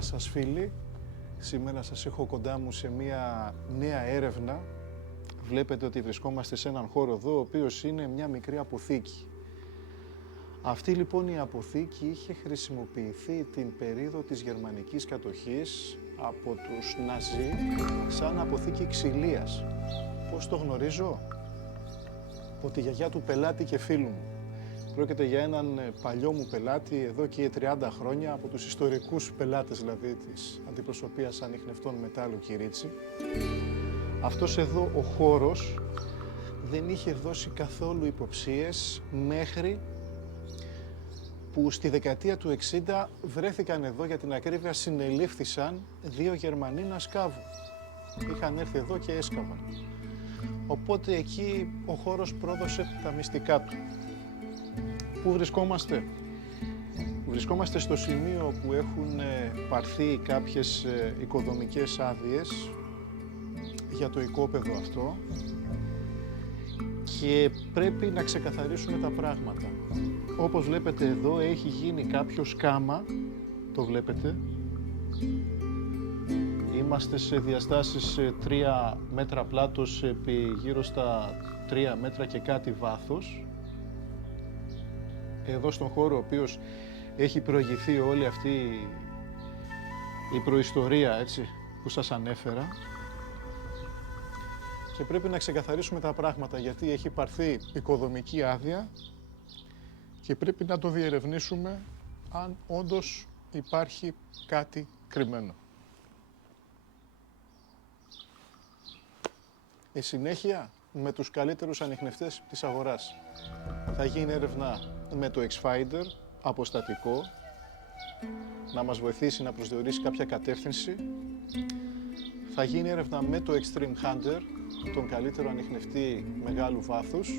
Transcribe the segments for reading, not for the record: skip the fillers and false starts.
Καλησπέρα σας φίλοι. Σήμερα σας έχω κοντά μου σε μια νέα έρευνα. Βλέπετε ότι βρισκόμαστε σε έναν χώρο εδώ, ο οποίος είναι μια μικρή αποθήκη. Αυτή λοιπόν η αποθήκη είχε χρησιμοποιηθεί την περίοδο της γερμανικής κατοχής από τους Ναζί σαν αποθήκη ξυλίας. Πώς το γνωρίζω? Από τη γιαγιά του πελάτη και φίλου μου. Πρόκειται για έναν παλιό μου πελάτη εδώ και 30 χρόνια, από τους ιστορικούς πελάτες δηλαδή της αντιπροσωπείας ανιχνευτών μετάλλου Κυρίτσι. Αυτός εδώ ο χώρος δεν είχε δώσει καθόλου υποψίες μέχρι που στη δεκαετία του 60 βρέθηκαν εδώ, για την ακρίβεια συνελήφθησαν 2 Γερμανοί να σκάβουν. Είχαν έρθει εδώ και έσκαβαν. Οπότε εκεί ο χώρος πρόδωσε τα μυστικά του. Πού βρισκόμαστε? Βρισκόμαστε στο σημείο που έχουν πάρθει κάποιες οικοδομικές άδειες για το οικόπεδο αυτό και πρέπει να ξεκαθαρίσουμε τα πράγματα. Όπως βλέπετε εδώ έχει γίνει κάποιο σκάμα, το βλέπετε. Είμαστε σε διαστάσεις 3 μέτρα πλάτος επί γύρω στα 3 μέτρα και κάτι βάθος. Εδώ στον χώρο ο οποίος έχει προηγηθεί όλη αυτή η προϊστορία, έτσι, που σας ανέφερα. Και πρέπει να ξεκαθαρίσουμε τα πράγματα, γιατί έχει πάρθει οικοδομική άδεια και πρέπει να το διερευνήσουμε αν όντως υπάρχει κάτι κρυμμένο. Η συνέχεια με τους καλύτερους ανιχνευτές της αγοράς. Θα γίνει έρευνα με το X-Finder, αποστατικό, να μας βοηθήσει να προσδιορίσει κάποια κατεύθυνση. Θα γίνει έρευνα με το Extreme Hunter, τον καλύτερο ανιχνευτή μεγάλου βάθους.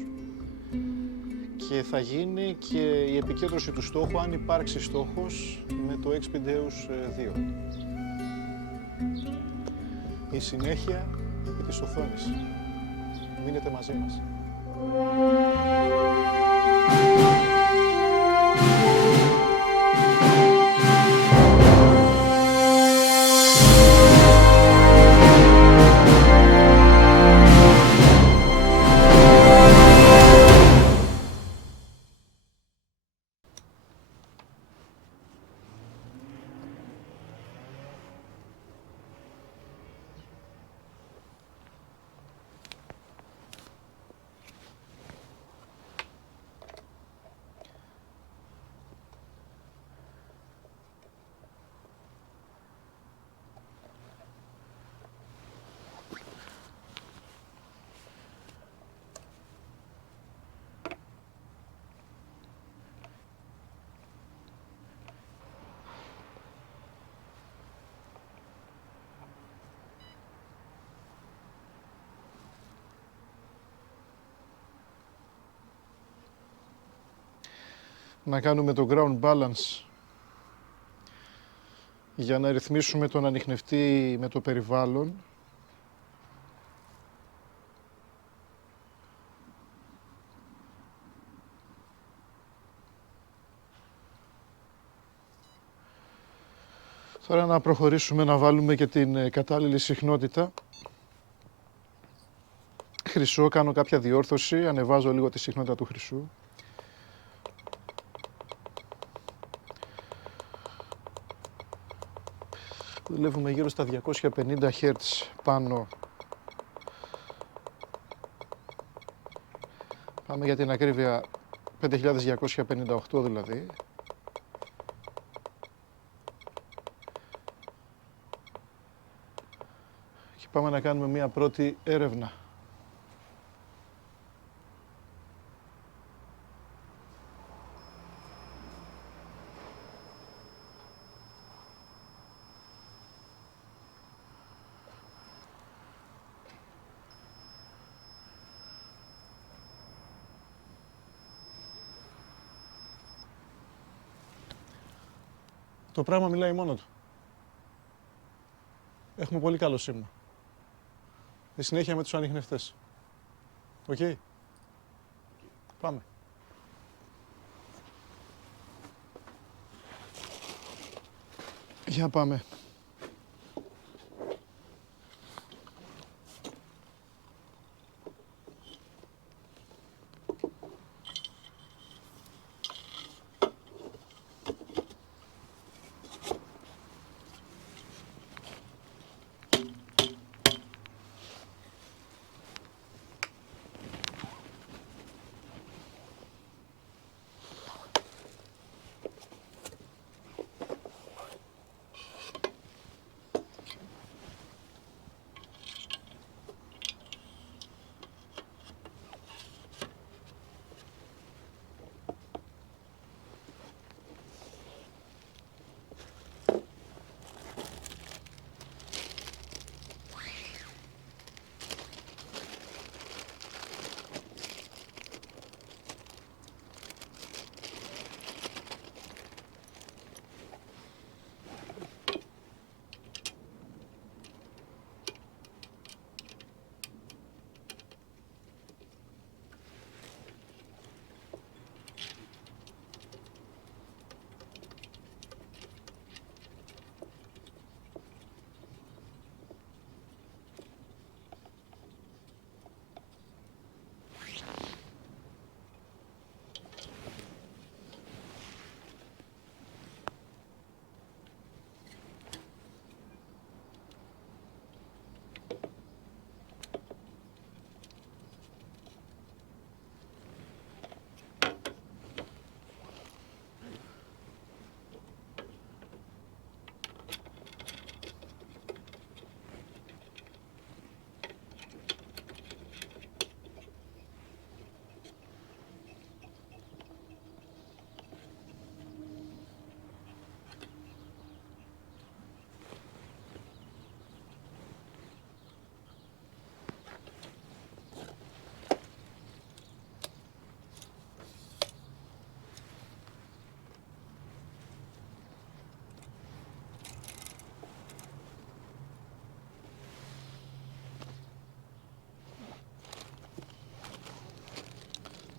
Και θα γίνει και η επικέντρωση του στόχου, αν υπάρξει στόχος, με το Expedeus 2. Η συνέχεια επί της οθόνης. Μείνετε μαζί μας. Να κάνουμε το ground balance για να ρυθμίσουμε τον ανιχνευτή με το περιβάλλον. Τώρα να προχωρήσουμε να βάλουμε και την κατάλληλη συχνότητα. Χρυσό, κάνω κάποια διόρθωση, ανεβάζω λίγο τη συχνότητα του χρυσού. Δουλεύουμε γύρω στα 250 Hz πάνω. Πάμε για την ακρίβεια 5258 δηλαδή. Και πάμε να κάνουμε μία πρώτη έρευνα. Το πράγμα μιλάει μόνο του. Έχουμε πολύ καλό σήμα. Στη συνέχεια με τους ανιχνευτές. Οκ. Πάμε. Για πάμε.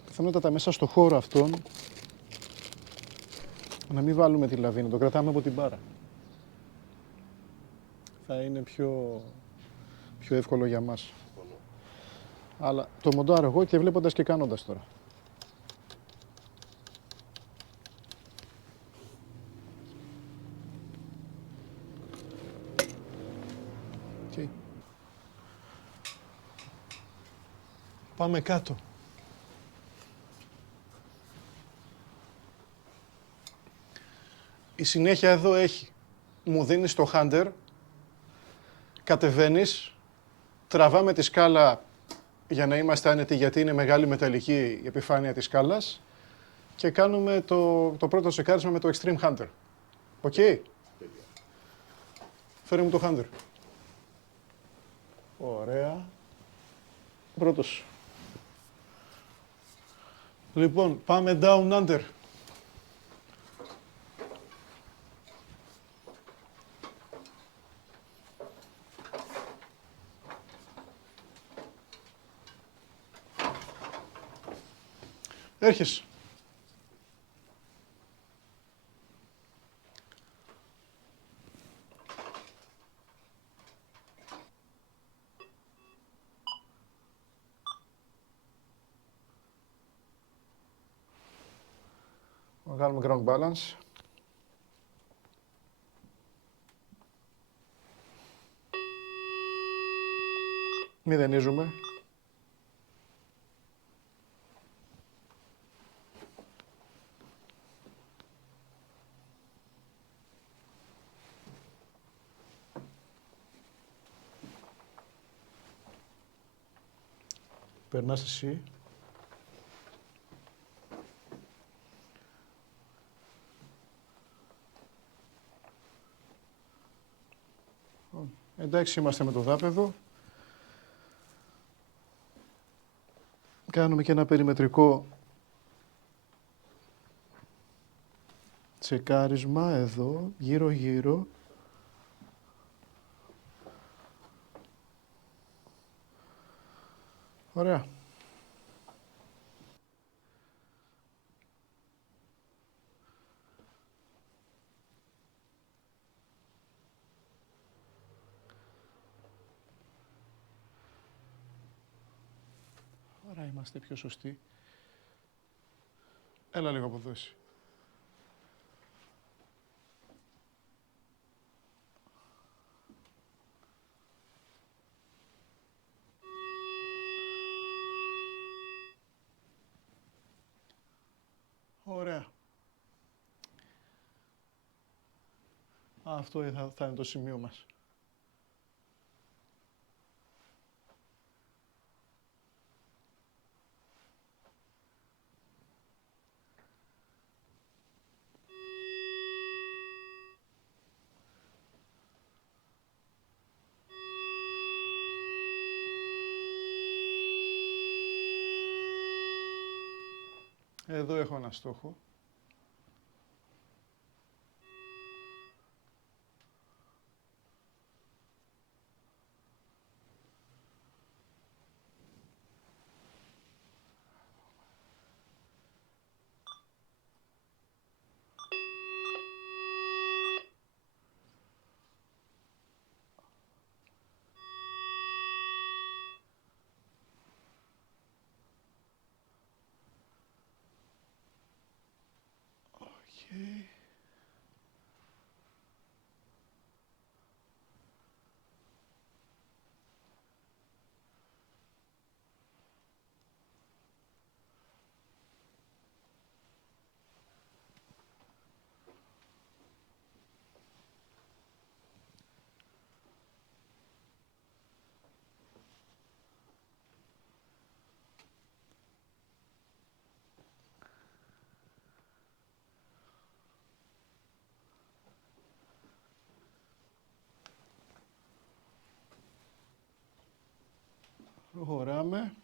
Πιθανότατα μέσα στο χώρο αυτόν να μην βάλουμε τη λαβή, να το κρατάμε από την μπάρα. Θα είναι πιο εύκολο για μας. Αλλά το μοντάρω εγώ και βλέποντας και κάνοντας τώρα. Okay. Πάμε κάτω. Η συνέχεια εδώ έχει. Μου δίνεις το hunter, κατεβαίνεις, τραβάμε τη σκάλα για να είμαστε άνετοι γιατί είναι μεγάλη μεταλλική η επιφάνεια της σκάλας και κάνουμε το πρώτο σεκάρισμα με το Extreme Hunter. Οκ. Φέρε μου το hunter. Ωραία. Πρώτος. Λοιπόν, πάμε down under. Έρχεσαι. Να κάνουμε ground balance. Μηδενίζουμε. Περνάς εσύ. Εντάξει, είμαστε με το δάπεδο. Κάνουμε και ένα περιμετρικό τσεκάρισμα εδώ, γύρω-γύρω. Ωραία. Τώρα είμαστε πιο σωστοί. Έλα λίγο από εδώ εσύ. Ωραία. Αυτό θα είναι το σημείο μας. Εδώ έχω ένα στόχο. Okay. Προχωράμε.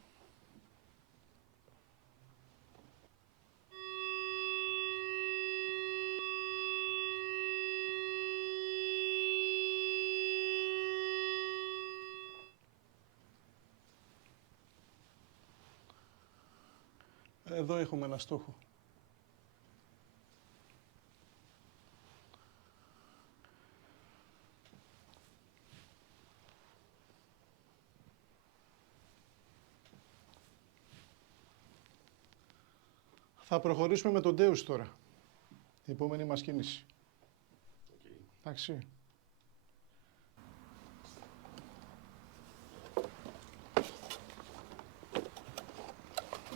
Εδώ έχουμε ένα στόχο. Θα προχωρήσουμε με τον Deus τώρα. Η επόμενη μας κίνηση. Εντάξει.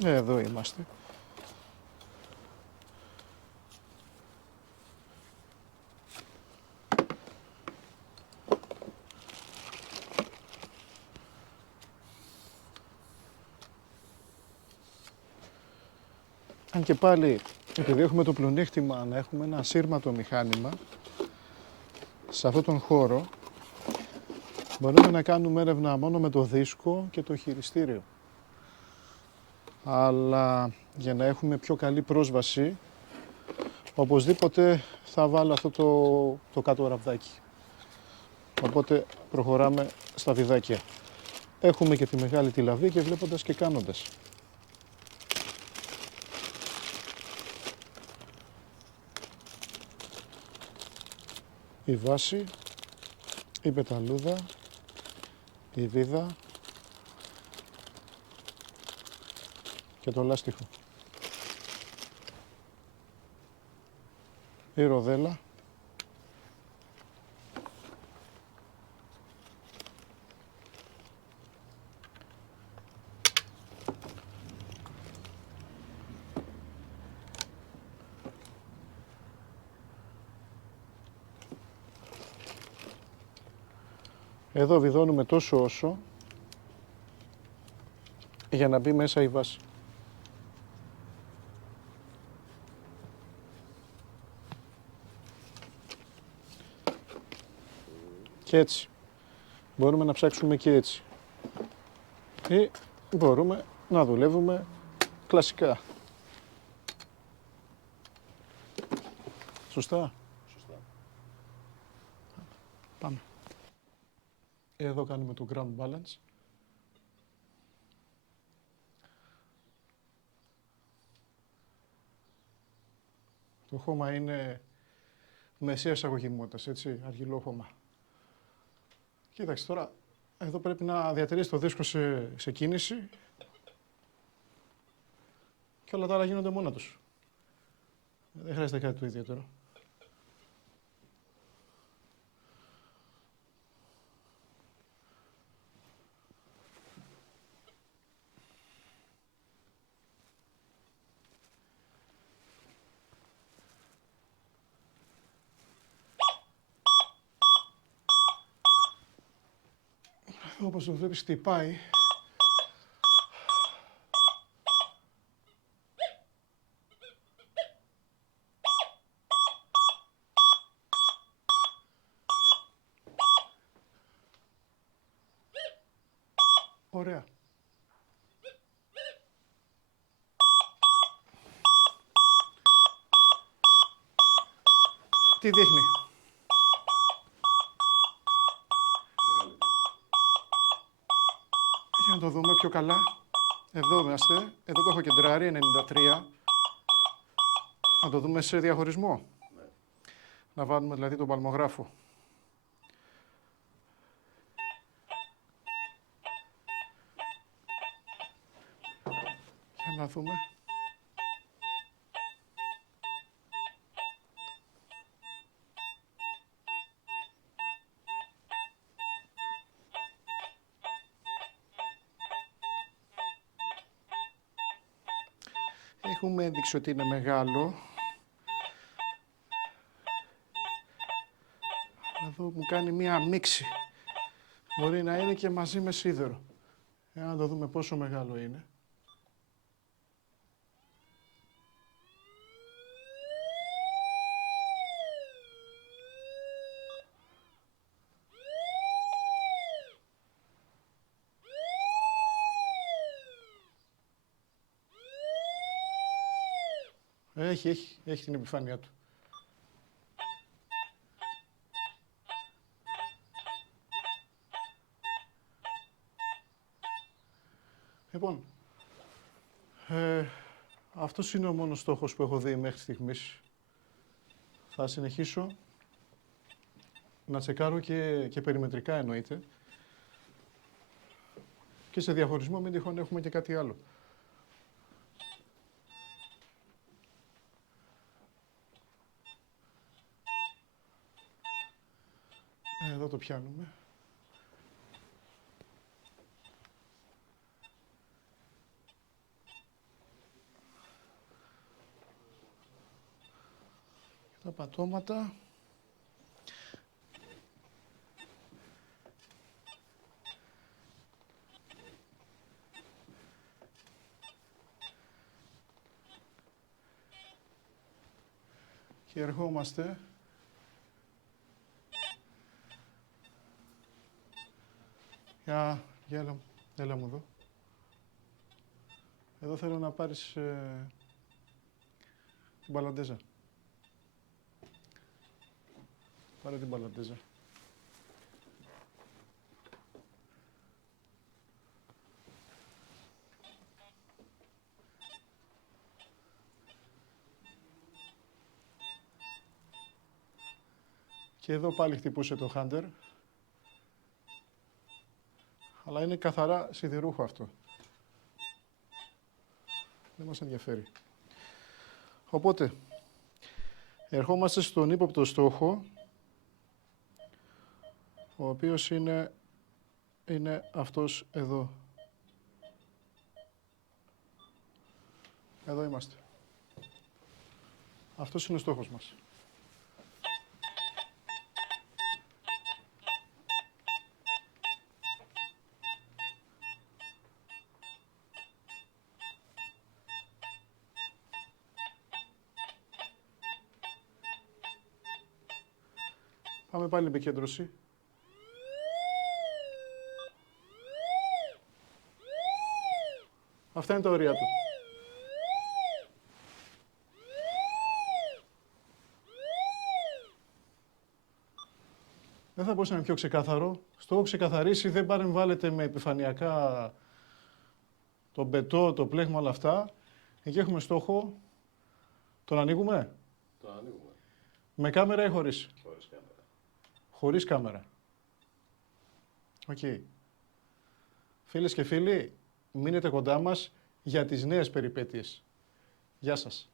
Εδώ είμαστε. Αν και πάλι, επειδή έχουμε το πλεονέκτημα να έχουμε ένα ασύρματο μηχάνημα, σε αυτόν τον χώρο μπορούμε να κάνουμε έρευνα μόνο με το δίσκο και το χειριστήριο. Αλλά για να έχουμε πιο καλή πρόσβαση, οπωσδήποτε θα βάλω αυτό το κάτω ραβδάκι. Οπότε προχωράμε στα βιδάκια. Έχουμε και τη μεγάλη τη λαβή και βλέποντας και κάνοντας. Η βάση, η πεταλούδα, η βίδα και το λάστιχο. Η ροδέλα. Εδώ βιδώνουμε τόσο όσο για να μπει μέσα η βάση. Και έτσι. Μπορούμε να ψάξουμε και έτσι. Ή μπορούμε να δουλεύουμε κλασικά. Σωστά. Σωστά. Πάμε. Εδώ κάνουμε το ground balance. Το χώμα είναι μεσαίας αγωγημότητας, έτσι, αργυλό χώμα. Κοίταξε τώρα, εδώ πρέπει να διατηρήσει το δίσκο σε κίνηση Και όλα τα άλλα γίνονται μόνα τους. Δεν χρειάζεται κάτι το ιδιαίτερο. Όπως το βλέπεις χτυπάει. Ωραία. Τι δείχνει? Για να το δούμε πιο καλά. Εδώ είμαστε. Εδώ το έχω κεντράρει, 93. Να το δούμε σε διαχωρισμό. Ναι. Να βάλουμε δηλαδή τον παλμογράφο. Για να δούμε. Έχουμε ένδειξη ότι είναι μεγάλο. Εδώ μου κάνει μία μίξη. Μπορεί να είναι και μαζί με σίδερο. Για να το δούμε πόσο μεγάλο είναι. Έχει την επιφάνειά του. Λοιπόν, αυτός είναι ο μόνος στόχος που έχω δει μέχρι στιγμής. Θα συνεχίσω να τσεκάρω και περιμετρικά εννοείται. Και σε διαχωρισμό μην τυχόν έχουμε και κάτι άλλο. Εδώ το πιάνουμε. Τα πατώματα. Και ερχόμαστε για έλα μου εδώ. Εδώ θέλω να πάρεις την παλαντέζα. Πάρε την παλαντέζα. Και εδώ πάλι χτυπούσε το Hunter. Αλλά είναι καθαρά σιδηρούχο αυτό. Δεν μας ενδιαφέρει. Οπότε, ερχόμαστε στον ύποπτο στόχο, ο οποίος είναι αυτός εδώ. Εδώ είμαστε. Αυτός είναι ο στόχος μας. Πάμε πάλι επικέντρωση. Αυτά είναι τα όρια του. Δεν θα μπορούσε να είναι πιο ξεκάθαρο. Στο έχω ξεκαθαρίσει, δεν παρεμβάλλεται με επιφανειακά το μπετό, το πλέγμα, όλα αυτά. Εκεί έχουμε στόχο. Τον ανοίγουμε. Τον ανοίγουμε. Με κάμερα ή χωρίς? Χωρίς κάμερα. Χωρίς κάμερα. Οκ. Φίλες και φίλοι, μείνετε κοντά μας για τις νέες περιπέτειες. Γεια σας.